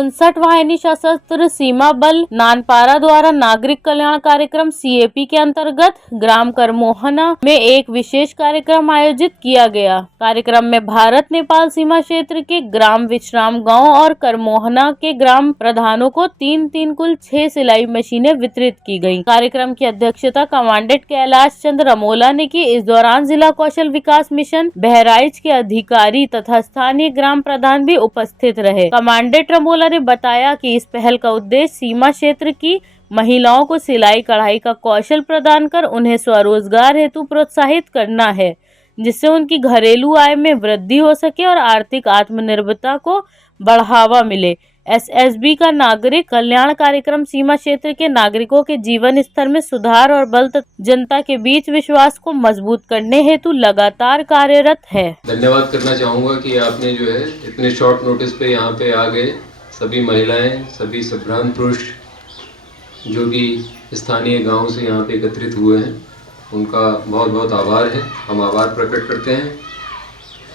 59वाहिनी सशस्त्र सीमा बल नानपारा द्वारा नागरिक कल्याण कार्यक्रम CAP के अंतर्गत ग्राम करमोहना में एक विशेष कार्यक्रम आयोजित किया गया। कार्यक्रम में भारत नेपाल सीमा क्षेत्र के ग्राम विश्राम गांव और करमोहना के ग्राम प्रधानों को 3 कुल 6 सिलाई मशीनें वितरित की गयी। कार्यक्रम की अध्यक्षता कमांडेंट कैलाश चंद्र रमोला ने की। इस दौरान जिला कौशल विकास मिशन बहराइच के अधिकारी तथा स्थानीय ग्राम प्रधान भी उपस्थित रहे। कमांडेंट रमोला ने बताया कि इस पहल का उद्देश्य सीमा क्षेत्र की महिलाओं को सिलाई कढ़ाई का कौशल प्रदान कर उन्हें स्वरोजगार हेतु प्रोत्साहित करना है, जिससे उनकी घरेलू आय में वृद्धि हो सके और आर्थिक आत्मनिर्भरता को बढ़ावा मिले। SSB का नागरिक कल्याण कार्यक्रम सीमा क्षेत्र के नागरिकों के जीवन स्तर में सुधार और बल जनता के बीच विश्वास को मजबूत करने हेतु लगातार कार्यरत है। धन्यवाद करना चाहूँगा कि आपने जो है इतने शॉर्ट नोटिस पे यहाँ पे आ गए। सभी महिलाएं, सभी सभ्रांत पुरुष जो भी स्थानीय गांव से यहाँ पे एकत्रित हुए हैं, उनका बहुत बहुत आभार है। हम आभार प्रकट करते हैं।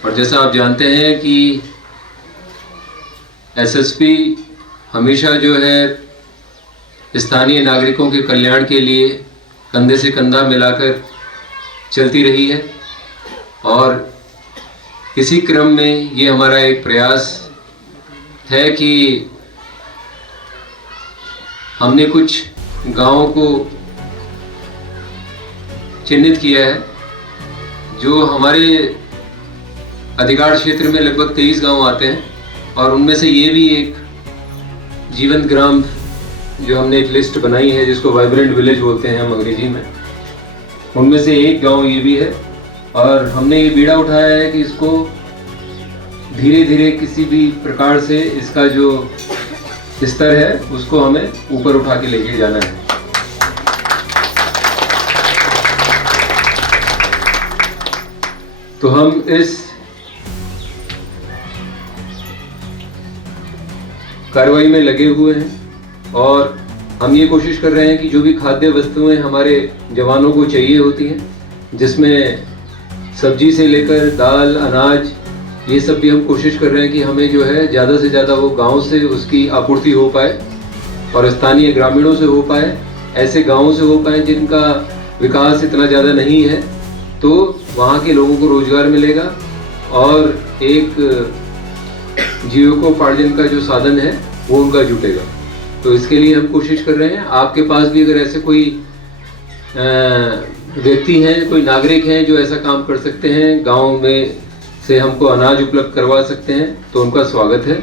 और जैसा आप जानते हैं कि SSB हमेशा जो है स्थानीय नागरिकों के कल्याण के लिए कंधे से कंधा मिलाकर चलती रही है, और इसी क्रम में ये हमारा एक प्रयास है कि हमने कुछ गांवों को चिन्हित किया है जो हमारे अधिकार क्षेत्र में लगभग 23 गांव आते हैं, और उनमें से ये भी एक जीवंत ग्राम जो हमने एक लिस्ट बनाई है जिसको वाइब्रेंट विलेज बोलते हैं हम अंग्रेजी में, उनमें से एक गांव ये भी है। और हमने ये बीड़ा उठाया है कि इसको धीरे धीरे किसी भी प्रकार से इसका जो स्तर है उसको हमें ऊपर उठा के लेके जाना है। तो हम इस कार्रवाई में लगे हुए हैं, और हम ये कोशिश कर रहे हैं कि जो भी खाद्य वस्तुएं हमारे जवानों को चाहिए होती हैं, जिसमें सब्जी से लेकर दाल, अनाज, ये सब भी हम कोशिश कर रहे हैं कि हमें जो है ज़्यादा से ज़्यादा वो गांव से उसकी आपूर्ति हो पाए और स्थानीय ग्रामीणों से हो पाए, ऐसे गांवों से हो पाए जिनका विकास इतना ज़्यादा नहीं है, तो वहाँ के लोगों को रोजगार मिलेगा और एक जीविकोपार्जन का जो साधन है वो उनका जुटेगा। तो इसके लिए हम कोशिश कर रहे हैं। आपके पास भी अगर ऐसे कोई व्यक्ति हैं, कोई नागरिक हैं जो ऐसा काम कर सकते हैं, गांव में से हमको अनाज उपलब्ध करवा सकते हैं, तो उनका स्वागत है।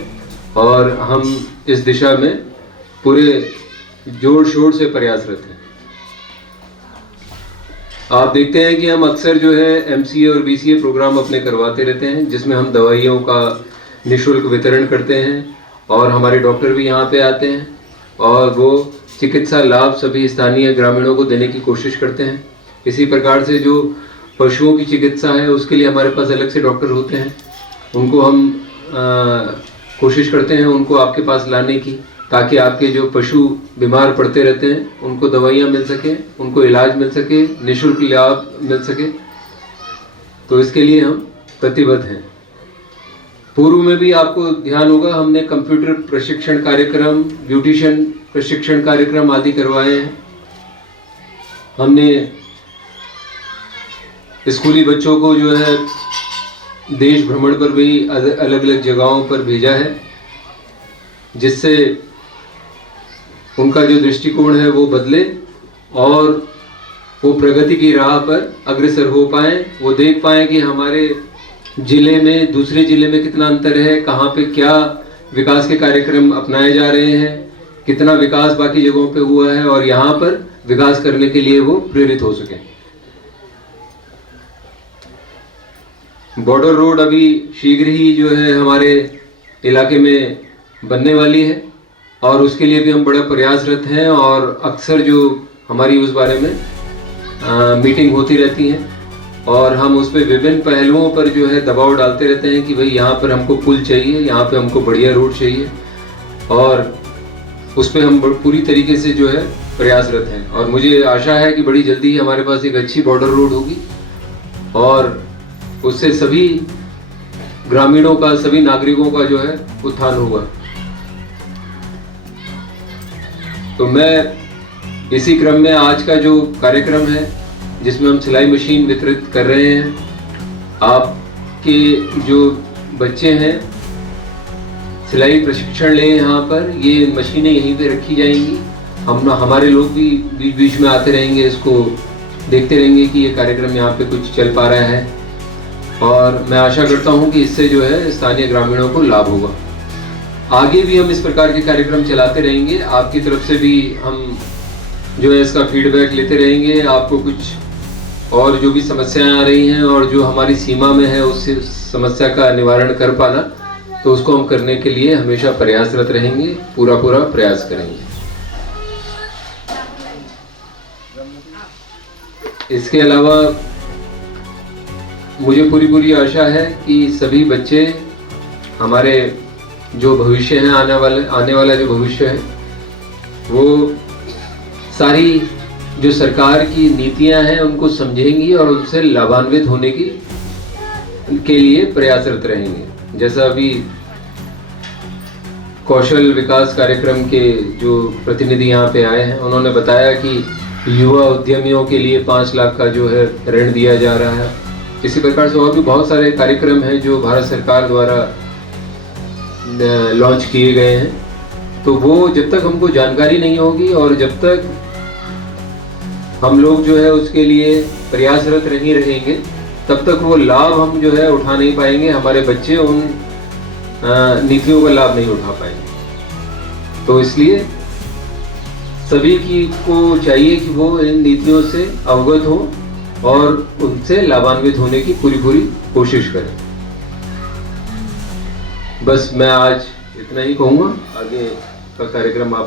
और हम इस दिशा में पूरे जोर शोर से प्रयासरत हैं। आप देखते हैं कि हम अक्सर जो है MCA और BCA प्रोग्राम अपने करवाते रहते हैं, जिसमें हम दवाइयों का निःशुल्क वितरण करते हैं, और हमारे डॉक्टर भी यहाँ पे आते हैं और वो चिकित्सा लाभ सभी स्थानीय ग्रामीणों को देने की कोशिश करते हैं। इसी प्रकार से जो पशुओं की चिकित्सा है उसके लिए हमारे पास अलग से डॉक्टर होते हैं, उनको हम कोशिश करते हैं उनको आपके पास लाने की, ताकि आपके जो पशु बीमार पड़ते रहते हैं उनको दवाइयाँ मिल सके, उनको इलाज मिल सके, निःशुल्क लाभ मिल सके। तो इसके लिए हम प्रतिबद्ध हैं। पूर्व में भी आपको ध्यान होगा, हमने कंप्यूटर प्रशिक्षण कार्यक्रम, ब्यूटिशियन प्रशिक्षण कार्यक्रम आदि करवाए हैं। हमने स्कूली बच्चों को जो है देश भ्रमण पर भी अलग अलग जगहों पर भेजा है, जिससे उनका जो दृष्टिकोण है वो बदले और वो प्रगति की राह पर अग्रसर हो पाएं। वो देख पाएं कि हमारे जिले में दूसरे जिले में कितना अंतर है, कहाँ पे क्या विकास के कार्यक्रम अपनाए जा रहे हैं, कितना विकास बाकी जगहों पे हुआ है, और यहाँ पर विकास करने के लिए वो प्रेरित हो सके। बॉर्डर रोड अभी शीघ्र ही जो है हमारे इलाके में बनने वाली है, और उसके लिए भी हम बड़ा प्रयासरत हैं, और अक्सर जो हमारी उस बारे में मीटिंग होती रहती है, और हम उस पर विभिन्न पहलुओं पर जो है दबाव डालते रहते हैं कि भाई यहाँ पर हमको पुल चाहिए, यहाँ पे हमको बढ़िया रोड चाहिए, और उस पर हम पूरी तरीके से जो है प्रयासरत हैं। और मुझे आशा है कि बड़ी जल्दी ही हमारे पास एक अच्छी बॉर्डर रोड होगी, और उससे सभी ग्रामीणों का, सभी नागरिकों का जो है उत्थान होगा। तो मैं इसी क्रम में आज का जो कार्यक्रम है जिसमें हम सिलाई मशीन वितरित कर रहे हैं, आपके जो बच्चे हैं सिलाई प्रशिक्षण लें यहाँ पर। ये मशीनें यहीं पे रखी जाएंगी, हमारे लोग भी बीच बीच में आते रहेंगे, इसको देखते रहेंगे कि ये कार्यक्रम यहाँ पे कुछ चल पा रहा है, और मैं आशा करता हूँ कि इससे जो है स्थानीय ग्रामीणों को लाभ होगा। आगे भी हम इस प्रकार के कार्यक्रम चलाते रहेंगे, आपकी तरफ से भी हम जो है इसका फीडबैक लेते रहेंगे। आपको कुछ और जो भी समस्याएं आ रही हैं और जो हमारी सीमा में है उस समस्या का निवारण कर पाना, तो उसको हम करने के लिए हमेशा प्रयासरत रहेंगे, पूरा प्रयास करेंगे। इसके अलावा मुझे पूरी आशा है कि सभी बच्चे, हमारे जो भविष्य है, आने वाला जो भविष्य है, वो सारी जो सरकार की नीतियां हैं उनको समझेंगी और उनसे लाभान्वित होने के लिए प्रयासरत रहेंगे। जैसा अभी कौशल विकास कार्यक्रम के जो प्रतिनिधि यहाँ पे आए हैं, उन्होंने बताया कि युवा उद्यमियों के लिए 5 लाख का जो है ऋण दिया जा रहा है। इसी प्रकार से और भी बहुत सारे कार्यक्रम हैं जो भारत सरकार द्वारा लॉन्च किए गए हैं। तो वो जब तक हमको जानकारी नहीं होगी और जब तक हम लोग जो है उसके लिए प्रयासरत नहीं रहेंगे, तब तक वो लाभ हम जो है उठा नहीं पाएंगे, हमारे बच्चे उन नीतियों का लाभ नहीं उठा पाएंगे। तो इसलिए सभी को चाहिए कि वो इन नीतियों से अवगत हो और उनसे लाभान्वित होने की पूरी कोशिश करें। बस मैं आज इतना ही कहूँगा, आगे का कार्यक्रम आप